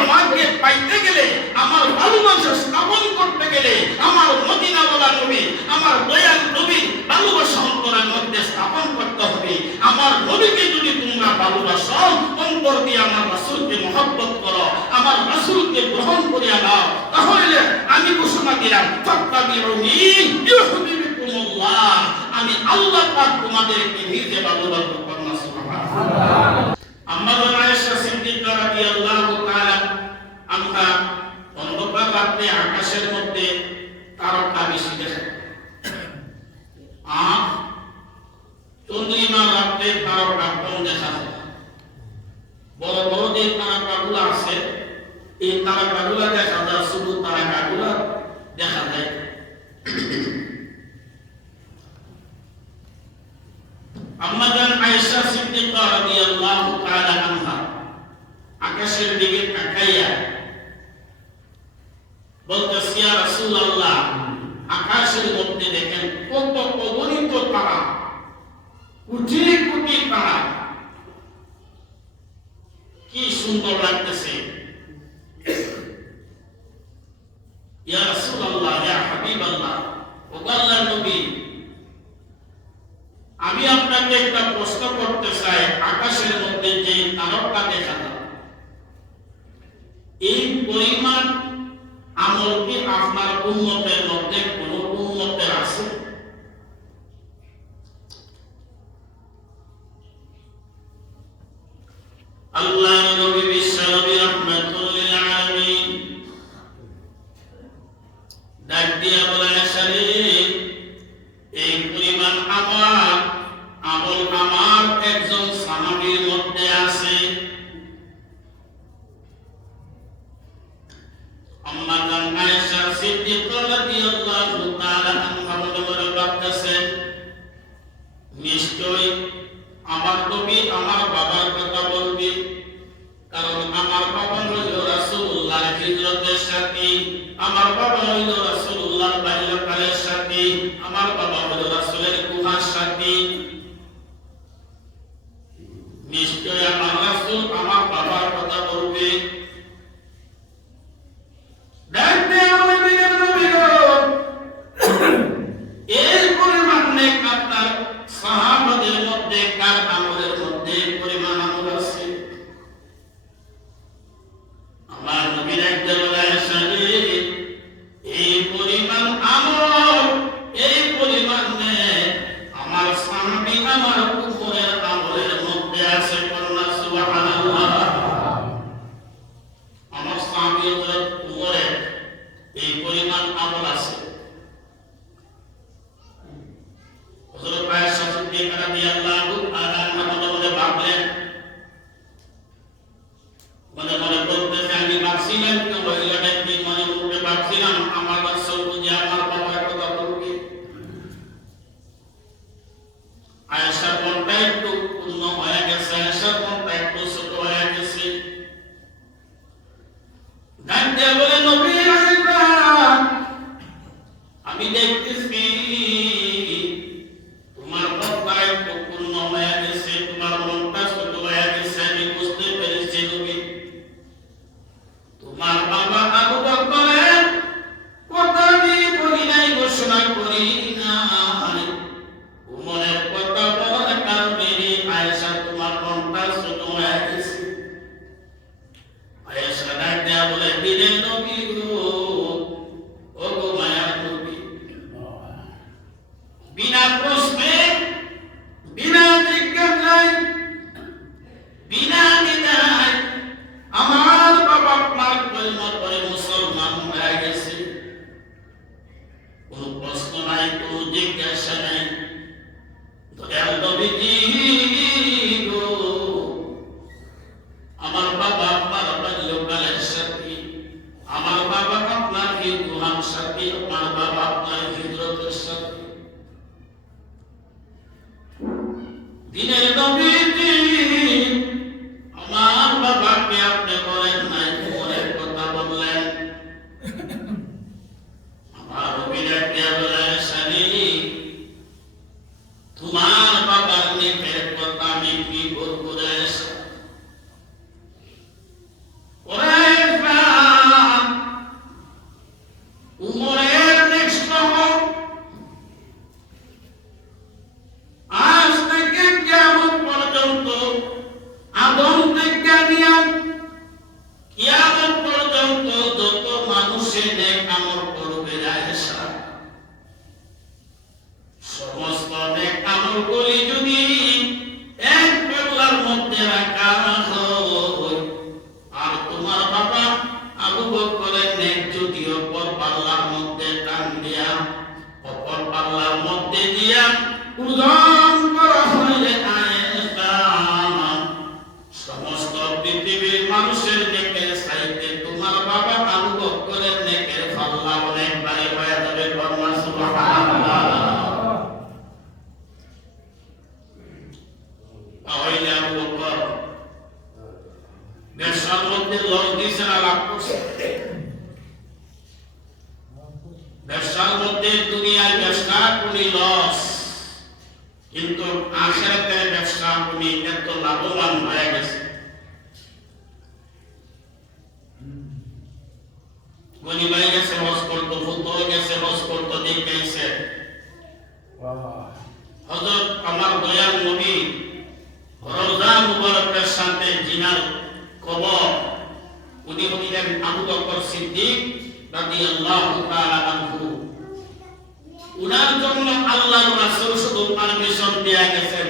আমাকে পাইতে গেলে, আমার ভালোবাসা স্থাপন করতে গেলে আমার মদিনাওয়ালা নবী, আমার দয়াল নবীর ভালোবাসা অন্তরের মধ্যে স্থাপন করতে হবে। আমার নবীকে যদি তোমরা ভালোবাসো, অন্তর দিয়ে আমার রাসূলকে মহব্বত করো, আমার রাসূলকে গ্রহণ করে নাও, তাহলে আমি ঘোষণা দিলাম ফাত্তাবিউনি ইউহিব্বুকুমুল্লাহ, আমি আল্লাহ পাক তোমাদেরকে নিজে ভালোবাসবো। সুবহানাল্লাহ। আমাদের আয়েশা সিদ্দিকা রাদিয়াল্লাহু তাআলা আনহা অন্ধকার রাতে আকাশের মধ্যে তারকা বেশি দেখে। চন্দ্রিমার রাতে তারকা কম দেখা যায়। বড় বড় যে তারকাগুলো আছে, এই তারকাগুলো দেখা যায়, শুধু তারকাগুলো দেখা যায়। আমাদের আয়েশা সিদ্দিকা রাদিয়াল্লাহু তাআলা আনহা আকাশের দিকে তাকাইয়া বলতেছে, ইয়া রাসূলুল্লাহ, আকাশের মধ্যে দেখেন কত অগণিত তারা, কোটি কোটি তারা, কি সুন্দর লাগতেছে। ইয়া রাসূলুল্লাহ, ইয়া হাবিবাল্লাহ, ও আল্লাহর নবী, আমি আপনাকে একটা প্রশ্ন করতে চাই। আকাশের মধ্যে যে তারকা দেখা যায়, এই পরিমাণ আমল কি আপনার উম্মতের মধ্যে কোন উম্মতের আছে? আল্লাহর নবী বিশ্বনবী রাহমাতুল লিল আলামিন ডাক দিয়া বলে, আশারে, এই পরিমাণ আমল আমার একজন সাহাবীর মধ্যে আছে। আম্মা জান আয়েশা সিদ্দিকা রাদিয়াল্লাহু তাআলা আনহা বলে বলতেছেন, নিশ্চয়ই আমার নবী আমার বাবার কথা বলবে, কারণ আমার বাবা হইল রাসূলুল্লাহর হিজরতের সাথী, আমার বাবা হইল রাসূলুল্লাহর বাল্যকালের সাথী, আমার বাবা হইল রাসূলের কুহার সাথী। নিশ্চয় আমার রাসূল আমার বাবার কথা বলবে। এই পরিমাণ নেক আপনার সাহাবাদের মধ্যে, কার আমলের মধ্যে পরিমাণ আমল আছে? আমার নবীর একজন আয়েশারে, এই পরিমাণ আমল, এই পরিমাণ নেক আমার সাহাবী, আমার উম্মতের আমলের মধ্যে আছে। বলনা সুবহানাল্লাহ। আমার সাহাবী হযরত উমরের এই পরিমাণ আমল আছে। হযরত আয়েশা সিদ্দিকা রাদিয়াল্লাহু তাআলা আনহা মনে ভাবলেন, মনে মনে বলতেছে, আমি ভাবছিলাম তো মহিলাটা কি, মনে মনে ভাবছিলাম আমার রাসূল বুঝি আমার বাবার কথা বলবে। আয়েশার মনটা একটু পূর্ণ হয়ে গেছে, আয়েশার মনটা একটু ছোট হয়ে গেছে। ডাক দিয়ে বলে, নবী আসলাম, আমি দেখতেছি তোমার মনটা একটু পূর্ণ হয়ে গেছে, তোমার মনটা ছোট হয়ে গেছে, আমি বুঝতে পেরেছি নবী। তোমার বাবা আবু বকরের কথা আমি বলি নাই, ঘোষণা করি নাই, উমরের কথা বলার কারণে আয়েশা তোমার মনটা ছোট হয়ে গেছে। আয়েশা ডাক দেয়া বলে, দিনের নবী গো, ও গো মায়ার নবী, বিনা প্রশ্নে, বিনা জিজ্ঞাসায়, বিনা দ্বিধায় আমার বাবা আপনার কলমা পড়ে মুসলমান হয়ে গেছে। কোনো প্রশ্ন নাই, কোনো জিজ্ঞাসা নাই। দয়াল নবীজি গো, আমার বাবা আপনার বাল্যকালের সাথী, আমার বাবা তোমার বাবা আবু বকরের নেক যদিও পর পাল্লার মধ্যে টান দিয়া অপর পাল্লার মধ্যে দিয়া ওজন করা হইলে আয়েশা সমস্ত পৃথিবীর মানুষের নেকের চাইতে তোমার বাবা আবু বকরের নেকের পাল্লা অনেক ভারী হয়ে যাবে। সুবহানাল্লাহ। তাহলে আবু বকর ব্যবসার মধ্যে লস দিয়েছে না লাভ করছে? ব্যবসার মধ্যে দুনিয়ার ব্যবসা কোন লস, কিন্তু আখিরাতের ব্যবসা উনি এত লাভবান হয়ে গেছে। গনি ভাই গেছে হজ করতো, ফুতর গেছে হজ করতো, দেখেছে হযরত আমার দয়াল নবী রওজা মুবারকের সাথে জিনার কবর উনি হলেন আবু বকর সিদ্দিক রাদিয়াল্লাহু তাআলা আনহু। উনার জন্য আল্লাহর রাসূল শুধু পারমিশন দেয়া গেছেন,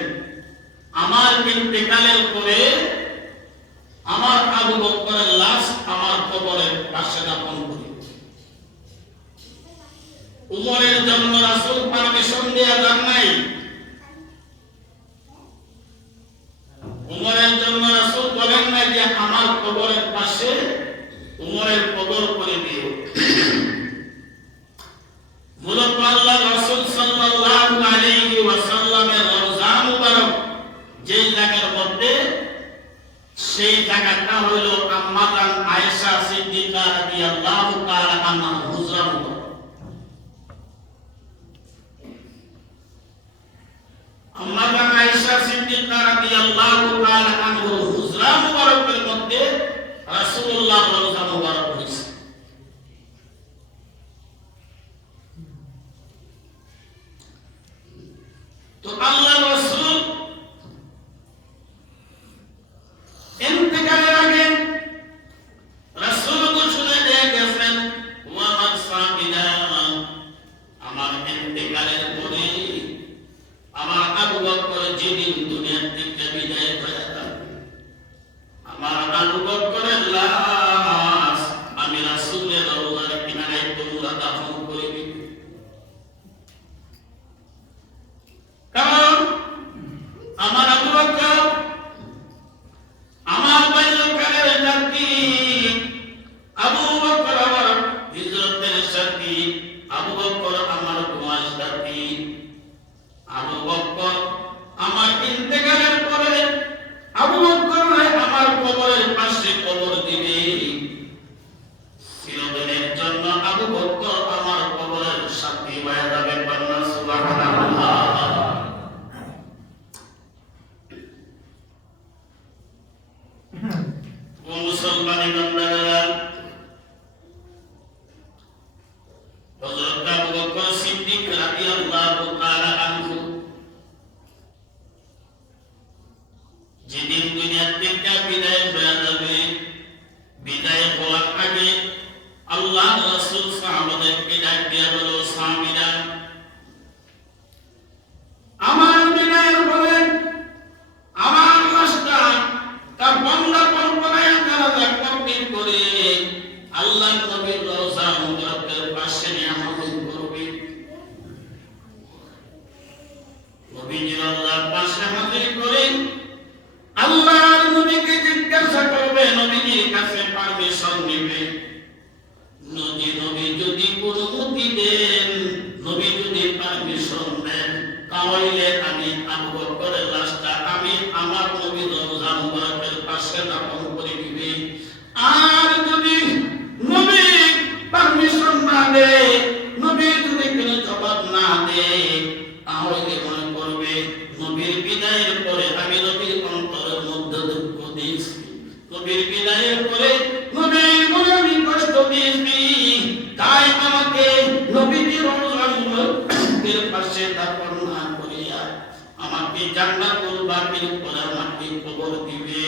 আমার ইন্তেকালের পরে আমার আবু বকরের লাশ আমার কবরের পাশে দাফন করি। উমরের জন্য রাসূল পারমিশন দেয়া যান নাই, উমরের জন্য রাসূল বলেন না যে আমার কবরের পাশে উমরের কবর করে দিও। মূলত আল্লাহ রাসূল সাল্লাল্লাহু আলাইহি ওয়াসাল্লামের রওজা মুবারক যে জায়গার মধ্যে, সেই জায়গাটা হলো আম্মা জান আয়েশা সিদ্দিকা রাদিয়াল্লাহু তাআলা আনহার হুজরা মুবারক। আম্মা জান আয়েশা সিদ্দিকা রাদিয়াল্লাহু তাআলা আনহার হুজরা মুবারকের মধ্যে রাসূলুল্লাহর রওজা মুবারক হয়েছে। তো আল্লাহ রাসূল ইন্তেকালের আগে রাসূল ঘোষণা দিয়ে গেছেন, ওয়া মাসাবিনা, আমার ইন্তেকালের পরে আমার আবু বকর যেদিন দুনিয়া থেকে বিদায় হয়ে যাবে, আমার আবু বকরের লাশ আমি রাসূলের রওজার কিনারায় তোমরা দাফন করে দিবে। কারণ আমার আবু বকর আমার বাল্যকালের সাথী, আবু বকর আমার হিজরতের সাথী, আবু বকর আমার ঘুমার সাথী, আবু বকর আমার ইন্তেকালের পরে আবু বকর আমার কবরের পাশে কবর দিবে। চিরদিনের জন্য আবু বকর আমার কবরের সাথী হয়ে যাবে। সুবহানাল্লাহ। ও মুসলমান বান্দারা, হযরত আবু বকর সিদ্দিক রাদিয়াল্লাহু তাআলা আনহু যেদিন দুনিয়া থেকে বিদায় হয়ে যাবে, বিদায় হওয়ার আগে আল্লাহ রাসূল সাহাবাদেরকে ডাক দিয়ে বলো, সাহাবীরা আমার বিদায়ের পরে আমার লাশটা তার বান্দা পরপরায় জানাজা কবর করে আল্লাহর নবীর রওজা মুবারকের পাশে নিয়ে আমাদের করবে। নবীজির রওজার পাশে হাজির করে আল্লাহর নবীকে জিজ্ঞাসা করবে, নবীজির কাছে পারমিশন নেবে। নবী যদি অনুমতি দেন, নবী যদি পারমিশন দেন, তাহলে আমি আবু বকরের লাশটা আমি আমার নবীর রওজা মুবারকের পাশে দাফন করে দিবে। আর যদি নবী পারমিশন না দেয়, নবী যদি কোনো জবাব না দেয়, তাহলে মনে করবে নবীর বিদায়ের পরে আমি নবীর অন্তরের মধ্যে দুঃখ দিয়েছি, নবীর বিদায়ের পরে নবীর মনে আমি কষ্ট দিয়েছি, তাই আমাকে নবীর রওজা মুবারকের পাশে দাফন না করিয়া আমাকে জান্নাতুল বাকির উপরে আমাকে কবর দিবে।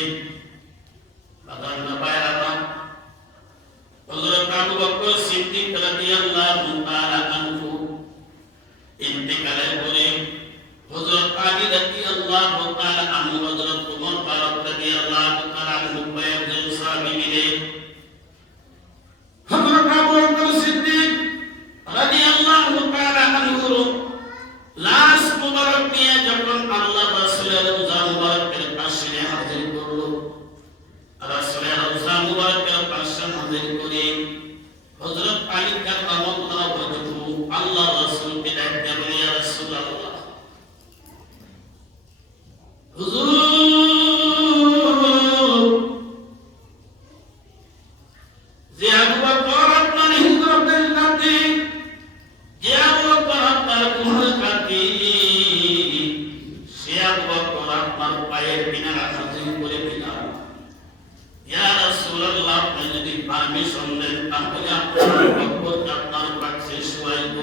হযরত আবু বকর সিদ্দিক রাদিয়াল্লাহু তাআলা আনহু ইন্তেকালের পরে হযরত আলী রাদিয়াল্লাহু তাআলা আনহু, হযরত ওমর ফারুক রাদিয়াল্লাহু তাআলা আনহু কয়েকজন সাহাবী মিলে পানি কাররামাল্লাহু ওয়াজহু আল্লাহ রাসূলকে ডাকতে বলে, ইয়া রাসূলুল্লাহ, হুজুর, যে আবু বকর আপনার হিজরতের সাথী, যে আবু বকর আপনার গুনার সাথী, সে আবু বকর আপনার পায়ের কিনারা হাজির করে দিলাম। ইয়া রাসূলুল্লাহ, আপনি যদি পারমিশন দেন তাহলে আপনার বকরকে আপনার কাছে শোয়াইব।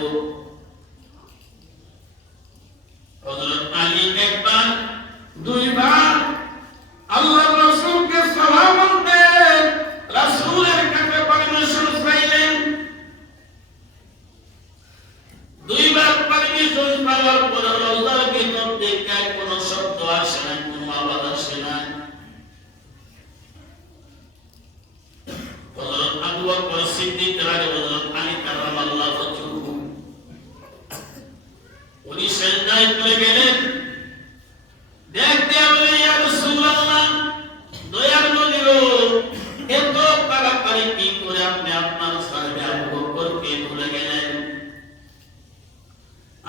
হযরত আলী একবার, দুইবার আল্লাহর রাসূলকে সালাম আনতেন, রাসূলের কাছে পারমিশন চাইলেন। দুইবার পারমিশন পাওয়ার পর রওজার ভিতর থেকে কোনো শব্দ আসে না, কোনো আওয়াজ আসে না। হযরত আবু বকর সিদ্দিক রাদিয়াল্লাহু আনহু কাররামাল্লাহু ওয়াজহু উনি সিজদায় পড়ে গেলেন। দেখতে বলে, ইয়া রাসূলুল্লাহ, দয়ার নবী গো, এত তাড়াতাড়ি কি করে আপনি আপনার সাহাবী আবু বকরকে ভুলে গেলেন?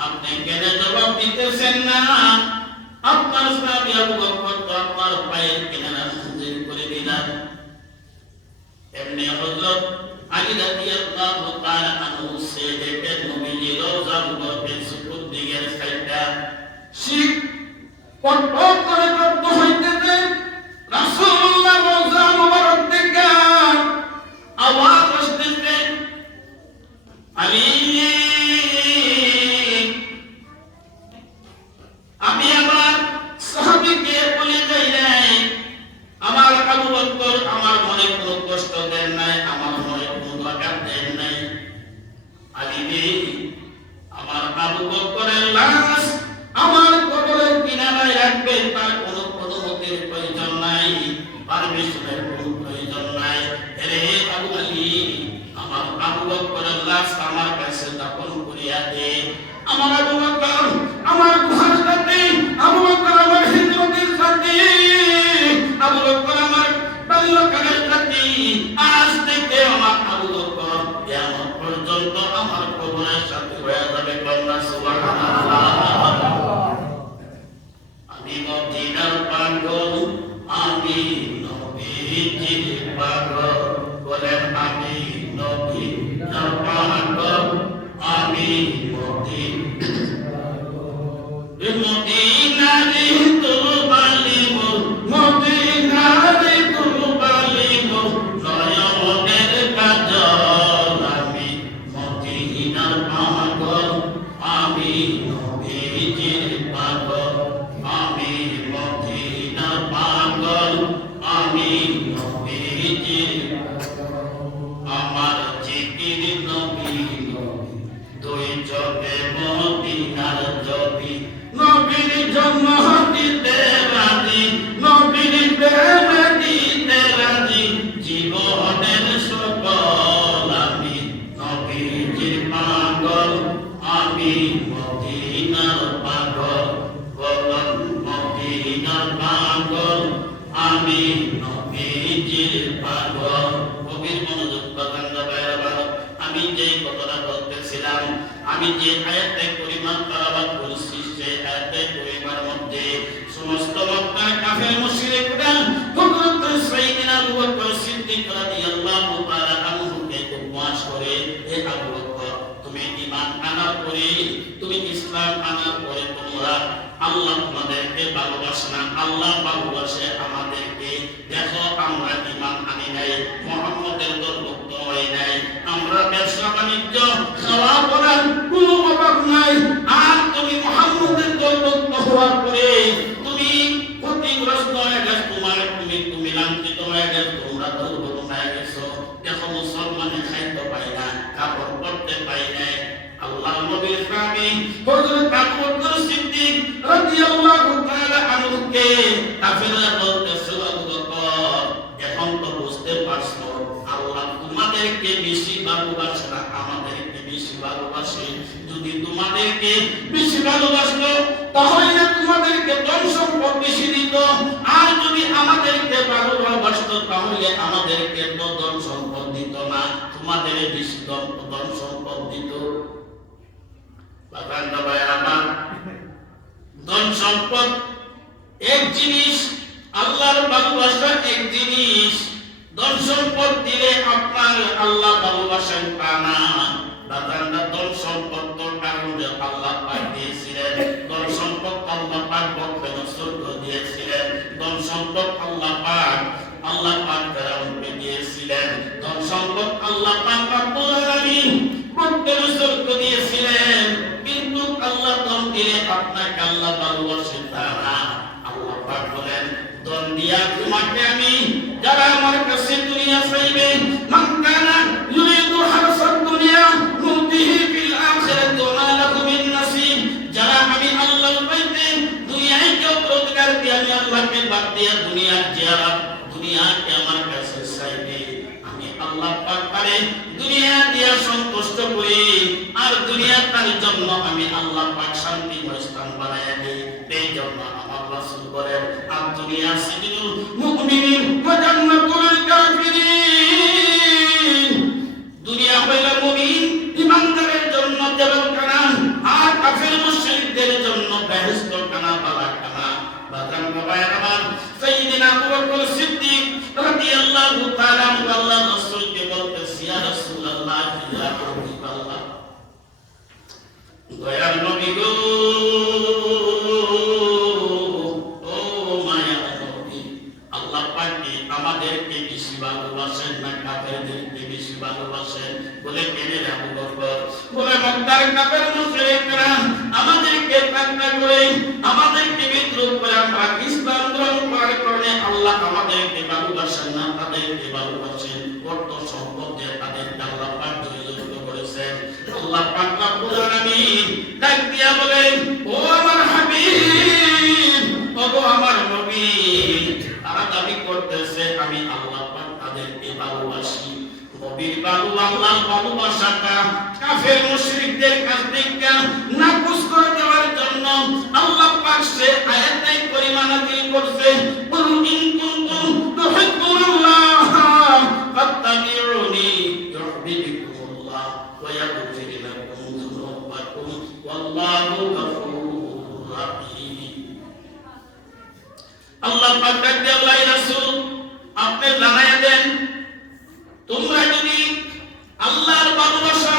আপনি কেন জবাব দিতেছেন না? আপনার সাহাবী আবু বকর তো আপনার পায়ের কিনারা হাজির করে দিলেন। এমনি হযরত আলী রাদিয়াল্লাহু তাআলা আনহু সে দেখেন নবীজি রওজা মুবারকের সুকুর দিকের সাইডটা শিখ পটপট করে রক্ত হইতেছে। রাসূলুল্লাহ রওজা মুবারক থেকে আওয়াজ আসতেছে, আলী, আমি আমার সাহাবীকে বলে যাই নাই, আমার আবু বকর আমার মনে কোনো কষ্ট দেন নাই, আমার মনে কোনো আঘাত দেন নাই। আলী রে, আমার আবু বকরের লাশ আমার কবরের কিনারায় রাখবে, তার কোনো অনুমতির প্রয়োজন নাই, পারমিশনের কোনো প্রয়োজন নাই। রে আবু আলী, আমার আবু বকরের লাশ আমার কাছে দাফন করিয়া দে। আমার আবু বকর আমার গুহার সাথে, আবু বকর আমার হিজরতের সাথে, আবু বকর আমার বাল্যকালের সাথে। আজ থেকে আমার আবু বকর কিয়ামত পর্যন্ত আমার কবরের সাথে হয়ে যাবে। কন্যা সুবহানাল্লাহ। আমি মদিনার পাগল, আমি নবীজির পাগল, বলেন আমি নবীজির পাগল, আমি মদিনারে তুলবালি মোর, মদিনারে তুলবালি মোর, নয়নের কাজল, আমি মদিনার পাগল, আমি নবীজির পাগল, আমি মদিনার পাগল, আমি নবীজির। আমার জিকির নবী নবী, দুই চোখে মদিনার ছবি, নবীর জন্ম দিতে রাজি, নবীর প্রেম দিতে রাজি, জীবনের সকল আমি নবীজির পাগল, আমি মদিনার পাগল, বলন মদিনার পাগল, আমি নবীজির পাগল। কবির মনোযোগ বাংলা বাইরে ভালো। আমি যে কথাটা বলতেছিলাম, আমি যে আয়াতে পরিমাণ তালাবাত করেছি, সেই আয়াতে পরিমাণ মধ্যে সমস্ত মক্কার কাফের মুশরিকরা হযরত সাইয়্যিদনা আবু বকর সিদ্দিক রাদিয়াল্লাহু তাআলা আনহুকে উপহাস করে, হে আবু বকর, তুমি ঈমান আনার পরে, তুমি ইসলাম আনার পরে তোমরা আল্লাহ তোমাদেরকে ভালোবাসে না, আল্লাহ ভালোবাসে আমাদেরকে। দেখো আমরা ঈমান আনি নাই, মুহাম্মদের দলভুক্ত হই নাই, আমরা ব্যবসা বাণিজ্য খাওয়া পড়ার কোনো অভাব নাই। আর তুমি মুহাম্মদের দলভুক্ত হওয়ার পরে তুমি ক্ষতিগ্রস্ত হয়ে গেছো, তুমি লাঞ্ছিত হয়ে গেছো, তোমরা দুর্বল হয়ে গেছো। দেখো মুসলমানে খাইতে পায় না, কাপড় পরতে পায় না। আল্লাহর নবীর সাহাবী হযরত আবু বকর সিদ্দিক রাদিয়াল্লাহু তাআলা আনহুকে কাফেররা বলতেছে, আবু বকর, এখন তো বুঝতে পারছো আল্লাহ তোমাদেরকে বেশি ভালোবাসে না, আমাদেরকে বেশি ভালোবাসে। যদি তোমাদেরকে বেশি ভালোবাসতো তাহলে তোমাদেরকে ধন সম্পদ বেশি দিত, আর যদি আমাদেরকে ভালোবাসতো তাহলে আমাদেরকে ধন সম্পদ দিত না, তোমাদের বেশি ধন সম্পদ দিত। আমার ধন সম্পদ এক জিনিস, আল্লাহর ভালোবাসা এক জিনিস। ধন সম্পদ দিলে আপনার আল্লাহ ভালোবাসেন তা না। ধন সম্পদ তো কারণে আল্লাহ পাক দিয়েছিলেন। ধন সম্পদ আল্লাহ পাক বক্তব্য স্বর্গ দিয়েছিলেন। ধন সম্পদ আল্লাহ পাক ফেরাউনকে দিয়েছিলেন। ধন সম্পদ আল্লাহ পাক রব্বুল আলামিন বক্তব্য স্বর্গ দিয়েছিলেন। কিন্তু আল্লাহ ধন দিলে আপনাকে আল্লাহ ভালোবাসেন তা না। আল্লাহ পাক বলেন, ধন দিয়া তোমাকে আমি, যারা আমার কাছে দুনিয়া চাইবে, মান কানা ইউরিদু হারসাদ দুনিয়া নুতিহি ফিল আখিরাতি ওয়া মা লাহু মিন নাসিব। যারা আমি আল্লাহর বাইতে দুনিয়ায় কেউ রোজগার দিয়ে আমি আল্লাহকে বাদ দিয়ে দুনিয়াকে আমার কাছে চাইবে, আমি আল্লাহ পাক পারে দুনিয়া দিয়া সন্তুষ্ট করি, আর দুনিয়া তার জন্য আমি আল্লাহ পাক শান্তিময় স্থান বানায়া দেই। এই জন্য আমার রাসূল বলেন, আর দুনিয়া সিজনুল মুমিনিন ওয়া জান্নাতুল কাফিরিন। দুনিয়া হইল মুমিন ঈমানদারের জন্য জেলখানা, আর কাফির মুশরিকদের জন্য বেহেশত খানা, বালাখানা। বাজান বাবা আমার সাইয়্যিদিনা আবু বকর সিদ্দিক রাদিয়াল্লাহু তাআলা আনহু আল্লাহ রাসূলকে বলতেছে, ইয়া রাসূলুল্লাহ, ইয়া হাবিবাল্লাহ, দয়াল নবী গো, ও মায়ার নবী, আল্লাহ পাক কি আমাদেরকে বেশি ভালোবাসেন না কাফেরদেরকে বেশি ভালোবাসেন? বলে, কেন রে আবু বকর? বলে, মক্কার কাফের মুশরিকরা আমাদেরকে তাকনা করে, আমাদেরকে বিদ্রোহ করে আমরা ইসলাম গ্রহণ করার কারণে আল্লাহ আমাদেরকে ভালোবাসেন না, তাদেরকে ভালোবাসেন। অর্থ সম্পদ দিয়ে তাদেরকে আল্লাহ পাক জয়যুক্ত করেছেন। আল্লাহ পাক রব্বুল আলামিন ডাক দিয়া বলেন, ও আমার হাবিব, ওগো আমার নবী, তারা দাবি করতেছে আমি আল্লাহ পাক তাদেরকে ভালোবাসি। নবীর আল্লাহর ভালোবাসাটা কাফের মুশরিকদের কাছ থেকে নাকচ করে দেওয়ার জন্য আল্লাহ পাক সে আয়াতের পরিমাণ নাযিল করছে, কুল ইন কুনতুম তুহিব্বুনাল্লাহ ফাত্তাবিউনি ইউহিব্বুকুমুল্লাহ ওয়া ইয়াগফির লাকুম যুনুবাকুম ওয়াল্লাহু গফুরুর রাহিম। আল্লাহ পাক ডাক দিয়ে বলে, রাসূল আপনি জানায়া দেন, তোমরা যদি আল্লাহর ভালোবাসা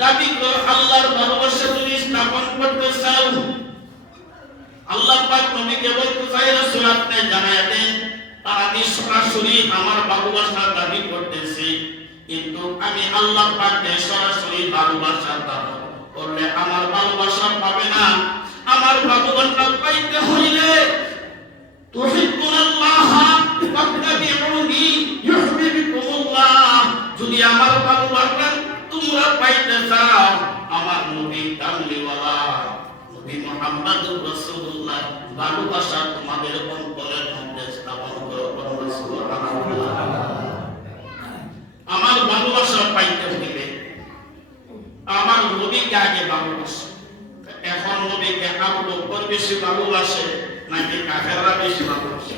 দাবি করো, আল্লাহর ভালোবাসা যদি স্থাপন করতে চাও, আল্লাহ পাক নবীকে বলতে চাই, রাসূল আপনি জানায়া দেন, তারা সরাসরি আমার ভালোবাসা দাবি করতেছে, কিন্তু আমি আল্লাহ পাককে সরাসরি ভালোবাসা দাবি করলে আমার ভালোবাসা পাবে না। আমার ভালোবাসা পাইতে হইলে তুহিব্বুনাল্লাহ ফাত্তাবিউনি ইউহিব্বুকুমুল্লাহ, যদি আমার ভালোবাসা তোমরা পাইতে চাও, আমার নবী কামলিওয়ালা নবী মুহাম্মদুর রাসূলুল্লাহ ভালোবাসা তোমাদের অন্তরের মধ্যে স্থাপন করো। সুবহানাল্লাহ। আমার ভালোবাসা পাইতে হইলে আমার নবীকে আগে ভালোবাসে। এখন নবীকে আবু বকর বেশি ভালোবাসে নাকি কাফেররা বেশি ভালোবাসে?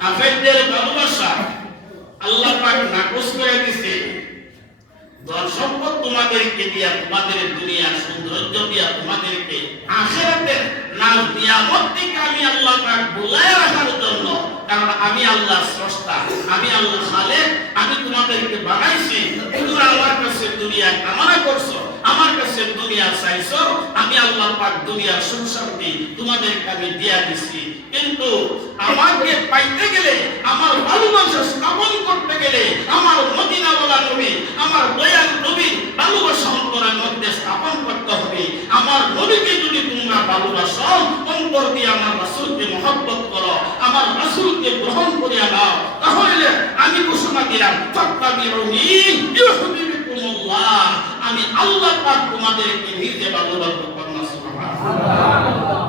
কাফেরদের ভালোবাসা আল্লাহ পাক নাকচ করে দিয়েছে। ধন সম্পদ তোমাদেরকে দিয়া, তোমাদের দুনিয়ার সৌন্দর্য দিয়া, তোমাদেরকে আখিরাতের নাজ নিয়ামত থেকে আমি আল্লাহ পাক ভুলায় রাখার জন্য, কারণ আমি আল্লাহ স্রষ্টা, আমি আল্লাহ খালেক, আমি তোমাদেরকে বানাইছি। তোমরা আমার কাছে দুনিয়া কামনা করছো, আমার কাছে দুনিয়া চাইছো, আমি আল্লাহ পাক দুনিয়ার সুখ শান্তি তোমাদেরকে আমি দিয়া দিছি। কিন্তু আমাকে পাইতে গেলে, আমার ভালোবাসা স্থাপন করতে গেলে, আমার মদিনাওয়ালা নবী, আমার দয়াল নবীর ভালোবাসা অন্তরের মধ্যে স্থাপন করতে হবে। আমার নবীকে যদি তোমরা ভালোবাসো, অন্তর দিয়ে আমার রাসূলকে মহব্বত করো, আমার রাসূলকে গ্রহণ করে নাও, তাহলে আমি ঘোষণা দিলাম, ফাত্তাবিউনি ইউহিব্বুকুমুল্লাহ, আমি আল্লাহ পাক তোমাদেরকে নিজে ভালোবাসবো। সুবহানাল্লাহ।